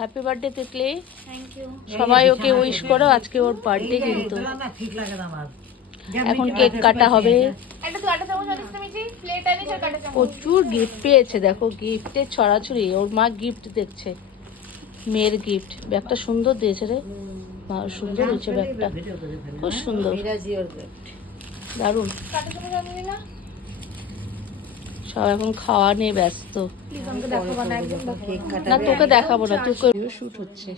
Happy birthday Titli. Thank you. সবাই ওকে wish করো, আজকে ওর বার্থডে কিন্তু। এখন কেক কাটা হবে। প্রচুর গিফট পেয়েছে, দেখো গিফটের ছড়াছড়ি। ওর মা গিফট দেখছে, মেয়ের গিফট। ব্যাগটা সুন্দর দিয়েছে রে, সুন্দর হয়েছে ব্যাগটা, খুব সুন্দর, দারুণ। সব এখন খাওয়া নিয়ে ব্যস্ত। না তোকে দেখাবো না, তোকে শুট হচ্ছে,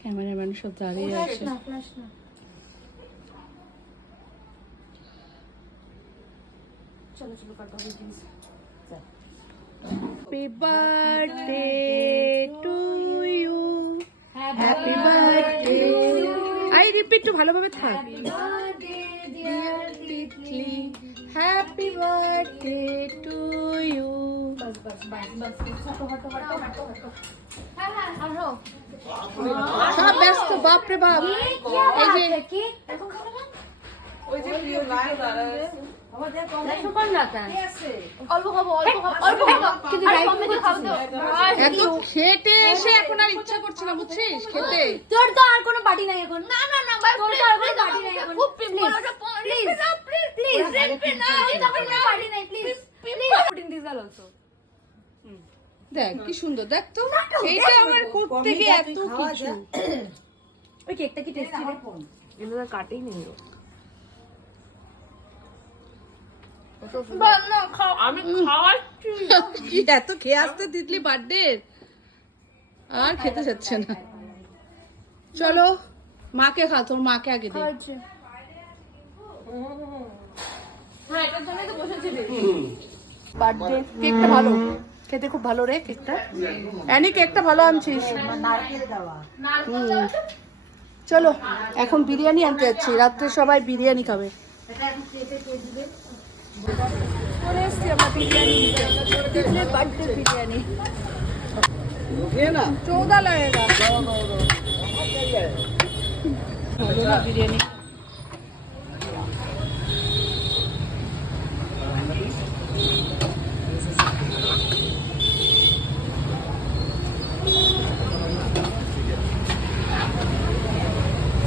ক্যামেরাম্যান সব দাঁড়িয়ে আছে। Happy birthday to you, happy birthday. I repeat to ভালোভাবে থাক। Happy birthday to you. সব ব্যস্ত, বাপরে বাপ। এই যে এত খেটে এসে এখন আর ইচ্ছা করছে না, বুঝছিস, খেতে। তোর তো আর কোনো পার্টি নাই এখন। না না না ভাই, তোর তো আর কোনো পার্টি নাই এখন। খুব প্লিজ প্লিজ প্লিজ না, পার্টি নাই please please. Putting this also. দেখ কি সুন্দর, দেখ তো এইটা আমার করতে গিয়ে এত কিছু। ওই কেকটা কি টেস্টি রে? এগুলো কাটেই নেই। আমি খাওয়াচ্ছি কি এত খেয়ে আসতে তিতলি বার্থডে, আর খেতে যাচ্ছে না। চলো মাকে খা, তোর মাকে আগে দে। হ্যাঁ এটার জন্যই তো বসেছি। বার্থডে কেকটা ভালো, খেতে খুব ভালো রে কেকটা। অ্যানি কেকটা ভালো আনছিস। চলো এখন বিরিয়ানি আনতে যাচ্ছি, রাত্রে সবাই বিরিয়ানি খাবে। করে এসছি আমরা বিরিয়ানি নিতে, তিতলির বার্থডে বিরিয়ানি। 14 লাগেগা ভালো না বিরিয়ানি।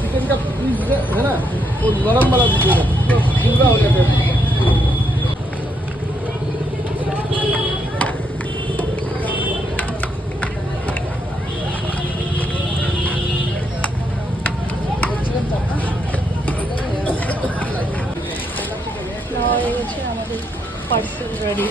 चिकन का पीस है ना, वो नरम वाला दीजिएगा, तो ठंडा हो जाता है। হয়ে গেছে আমাদের পার্সেল রেডি।